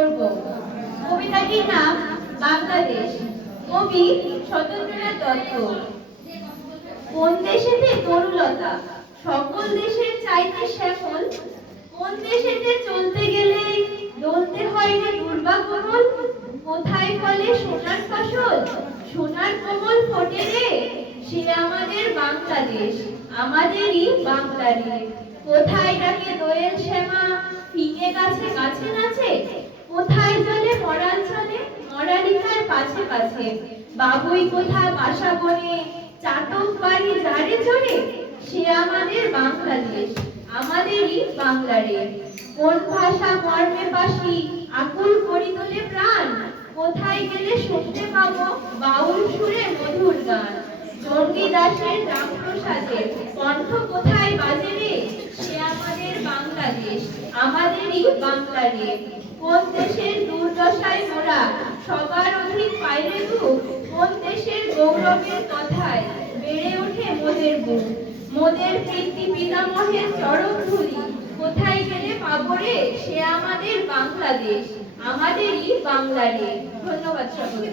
করব। কবিতাটির নাম বাংলাদেশ, কবি স্বতন্ত্রনাথ দত্ত। কোন দেশেতে তরুলতা, সকল দেশের চাইতে শ্যামল, কোন দেশেতে চলতে গেলে দলতে হয় রে দুর্বা কোমল, কোথায় ফলে সোনার ফসল, সোনার কোমল ফোটে রে, সে আমাদের বাংলাদেশ, আমাদেরই বাংলাদেশ। কোথায় ডাকে দোয়েল শ্যামা, ফিঙে গাছে গাছে নাচে, কোথায় জলে মরাল চলে, মরালিকার পাছে পাছে, বাবুই কোথা বাসা বনে, চাতক বাড়ি যারে চড়ে, সে আমাদের বাংলাদেশ, আমাদেরই বাংলারে। কোন ভাষা মর্মে বাসি, আকুল করি তোলে প্রাণ, কোথায় গেলে শুনতে পাবো বাউল সুরে মধুর গান, চণ্ডী দাসের রামপ্রসাদের কণ্ঠ কোথায় বাজে রে, সে আমাদের বাংলাদেশ, আমাদেরই বাংলারে। কোন দেশের দুর্দশায় মোরা সবার অধিক পাইলে দুঃখ, কোন দেশের গৌরবের কথায় বেড়ে ওঠে মোদের বুক, মোদের কীর্তি পিতামহের চরণ ধুলি, কোথায় গেলে পাবো রে, সে আমাদের বাংলাদেশ, আমাদেরই বাংলারে। ধন্যবাদ সকলকে।